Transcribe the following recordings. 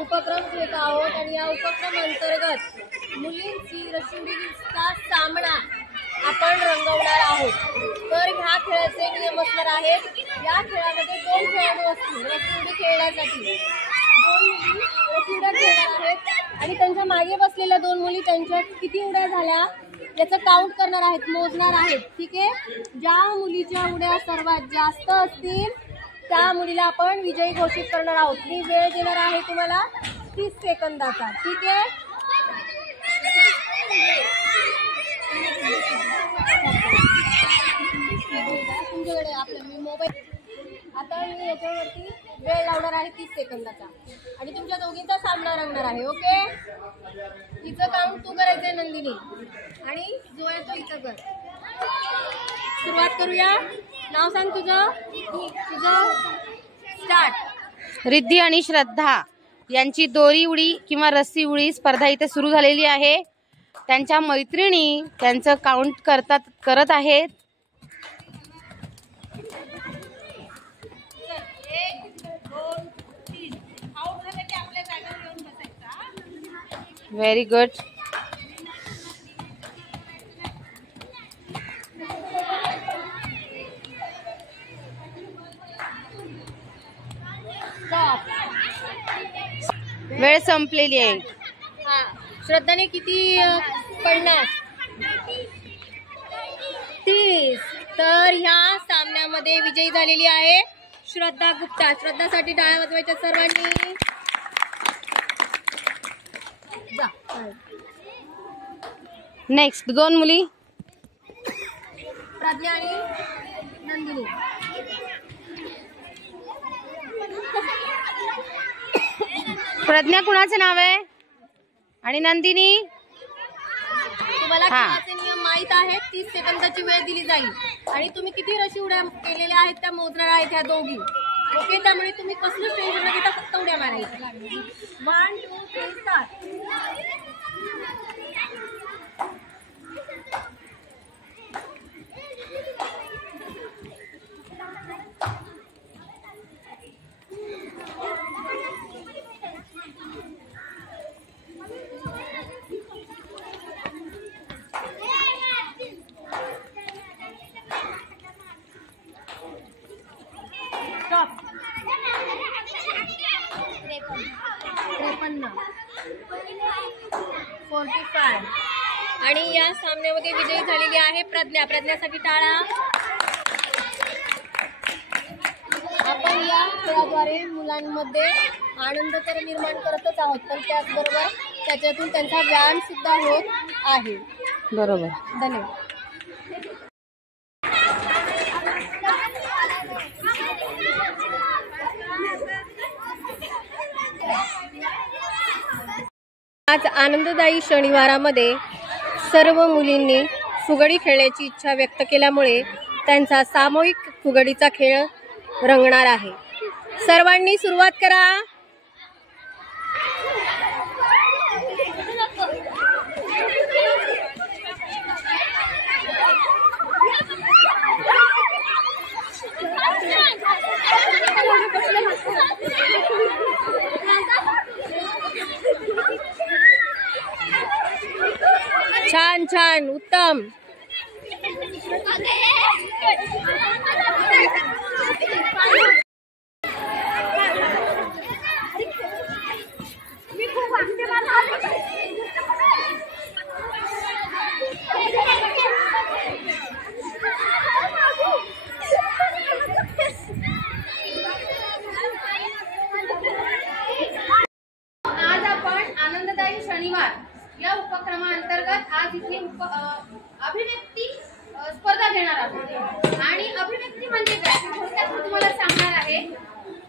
उपक्रम घेत आहोत आणि या उपक्रम अंतर्गत मुलींची रस्सीउडीचा सामना आपण रंगवणार आहोत। तर ह्या खेळाचे नियम असणार आहेत। या खेळामध्ये 2 खेळाडू असतील रस्सीउडी खेळण्यासाठी। 2 मुली रस्सीउड्या खेळणार आहेत आणि त्यांच्या मागे बसलेल्या 2 मुली त्यांच्या किती उड्या झाल्या याचं काउंट करणार आहेत, मोजणार आहेत। ठीक आहे, ज्या मुलीच्या उड्या सर्वात जास्त असतील त्या मुलीला आपण विजयी घोषित करणार आहोत। मी वेळ देणार आहे तुम्हाला 30 सेकंदाचा। ठीक आहे, तुमच्याकडे आपला मी मोबाईल आता मी याच्यावरती वेळ लावणार आहे 30 सेकंदाचा आणि तुमच्या दोघींचा सामना रंगणार आहे। ओके, हिचं काउंट तू करायचंय नंदिनी आणि जो आहे तो इथं कर। सुरुवात करूया। नाव सांग तुझं। स्टार्ट। रिद्धी आणि श्रद्धा यांची दोरी उडी किंवा रस्सी उडी स्पर्धा इथे सुरू झालेली आहे। त्यांच्या मैत्रिणी त्यांचं काउंट करत आहेत। Very good. वेळ संपलेली आहे। श्रद्धाने किती पडणार? 30। तर ह्या सामन्यामध्ये विजयी झालेली आहे श्रद्धा गुप्ता। श्रद्धासाठी टाळ्या वाजवायच्या सर्वांनी। नेक्स्ट 2 मुली प्रज्ञा आणि नंदिनी। प्रज्ञा कुणाचं नाव आहे आणि नंदिनी? तुम्हाला खेळाचे नियम माहित आहेत। 30 सेकंदाची वेळ दिली जाईल आणि तुम्ही किती रशी उड्या केलेल्या आहेत त्या मोजणार आहेत ह्या दोघी। ओके, त्यामुळे तुम्ही कसलं टेन्शन न घेता फक्त उड्या मारायच्या। 1 2 3 स्टार्ट। स्टॉप। 53 45 आणि या सामन्यामध्ये विजयी झालेली आहे प्रज्ञा। प्रज्ञासाठी टाळा। आपण या खेळाद्वारे मुलांमध्ये आनंद तर निर्माण करतच आहोत पण त्याचबरोबर त्याच्यातून त्यांचा व्यायाम सुद्धा होत आहे। बरोबर, धन्यवाद। आज आनंददायी शनिवारामध्ये सर्व मुलींनी फुगडी खेळण्याची इच्छा व्यक्त केल्यामुळे त्यांचा सामूहिक फुगडीचा खेळ रंगणार आहे। सर्वांनी सुरुवात करा। छान छान, उत्तम। आज आपण आनंददायी शनिवार या उपक्रमाअंतर्गत आज इथे अभिव्यक्ती स्पर्धा घेणार आहोत। आणि अभिव्यक्ती म्हणजे काय थोडक्यात तुम्हाला सांगणार आहे।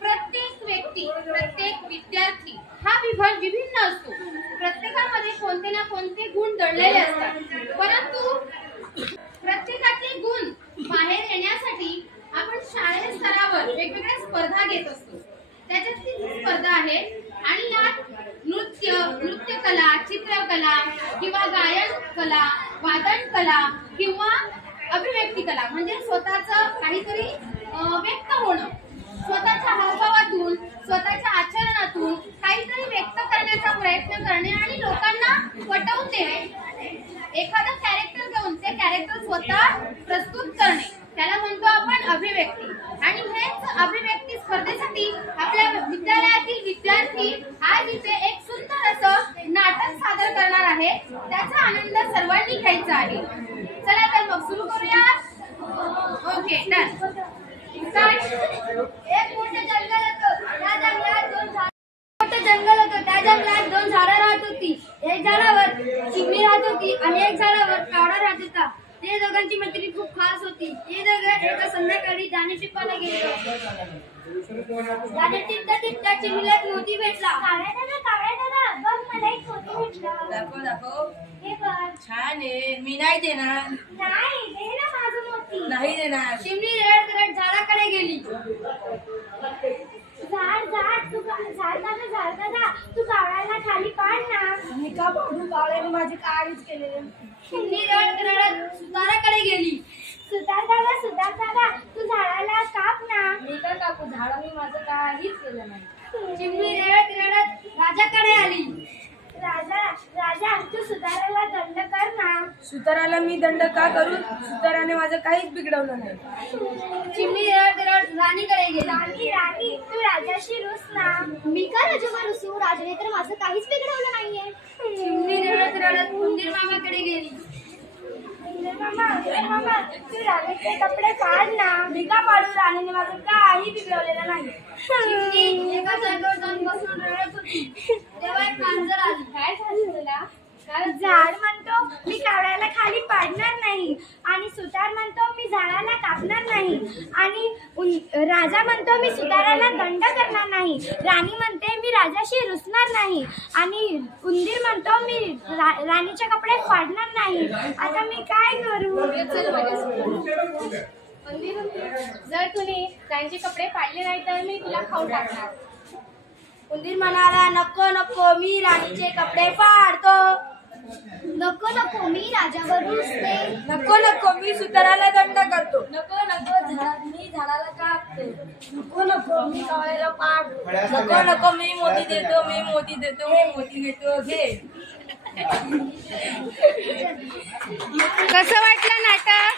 प्रत्येक व्यक्ती, प्रत्येक विद्यार्थी हा विभिन्न असतो। प्रत्येकामध्ये कोणते ना कोणते गुण दडलेले असतात, परंतु प्रत्येकाचे गुण बाहेर येण्यासाठी आपण शालेय स्तरावर वेगवेगळ्या स्पर्धा घेत असतो। त्याच्यातली स्पर्धा आहे आणि यात नृत्यकला, चित्रकला किंवा गायन कला, वादन कला किंवा अभिव्यक्ती कला म्हणजे स्वतःचं काहीतरी व्यक्त होणं स्वतःच्या हावभावातून स्वतःच्या आचरणातून काहीतरी व्यक्त करण्याचा प्रयत्न करणे आणि लोकांना पटवून देणे, एखादं कॅरेक्टर घेऊन ते कॅरेक्टर स्वतः प्रस्तुत करणे, त्याला म्हणतो आपण अभिव्यक्ती. आणि हेच अभिव्यक्ती स्पर्धेसाठी आपल्या विद्यालयातील विद्यार्थी आज इथे एक सुंदर असं नाटक सादर करणार आहे. त्याचा आनंद सर्वांनी घ्यायचा आहे. चला तर मग सुरू करूया. Okay, done. एक मोठं जंगल होतं. त्या जंगलात दोन झाडं राहत होती. एक झाडावर चिमणी राहत होती आणि एक झाडावर कावडा राहत होता. ते दोघांची मैत्री खूप खास होती. ते दोघं एका संध्याकाळी दाणे शिपायला गेले. दाणे टिपता चिमणीला एक मोती भेटला. कावळ्या दादा बघ, मला एक मोती भेटला. दाखव. हे बघ, छान आहे. मी नाही देणार. नाही दे ना माझं मोती. नाही देणार. चिमणी रडत झाडाकडे गेली. झाड दादा तू कावळ्याला खाली पाड ना. मी का पाडू? कावळ्याने माझे काहीच केलेले. चिमणी रडत सुताराकडे गेली. सुतार दादा तू झाडाला काप ना. मी का कापू? झाडाने माझं काहीच केलं नाही. चिमणी रडत राजाकडे आली. राजा तू सुताराला दंड कर ना. सुताराला मी दंड का करू? सुताराने माझं काहीच बिघडवलं नाही. चिमणी रडत राणीकडे गेली. राणी तू राजाशी रुस ना. मी का राजाला रुसू? राजाने तर माझं काहीच बिघडवलं नाहीये. चिमणी रडत उंदीर मामाकडे गेली. मामा तू राणीचे कपडे काढ ना. मी का पाडू? राणीने माझं काही बिघडवलेलं नाही. चिमणी एका जागेवर जाऊन बसून रडत होती. तेव्हा एक मांजर आली. काय झालं तुला? झाड म्हणतो मी कावळ्याला खाली पाडणार नाही आणि सुतार म्हणतो मी झाडाला कापणार नाही आणि राजा म्हणतो मी सुताराला दंड करणार नाही. राणी म्हणते मी राजाशी रुसणार नाही आणि उंदीर म्हणतो मी राणीचे कपडे फाडणार नाही. आता मी काय करू? जर तुम्ही त्यांचे कपडे फाडले नाही तर मी तुला खाऊ टाकणार. उंदीर म्हणाला, नको मी राणीचे कपडे फाडतो. नको मी राजावर रुसते. नको मी सुताराला दंड करतो. नको मी झाडाला कापतो. नको मी कावळ्याला पाडतो. नको मी मोती देतो घे. कसं वाटलं नाटक?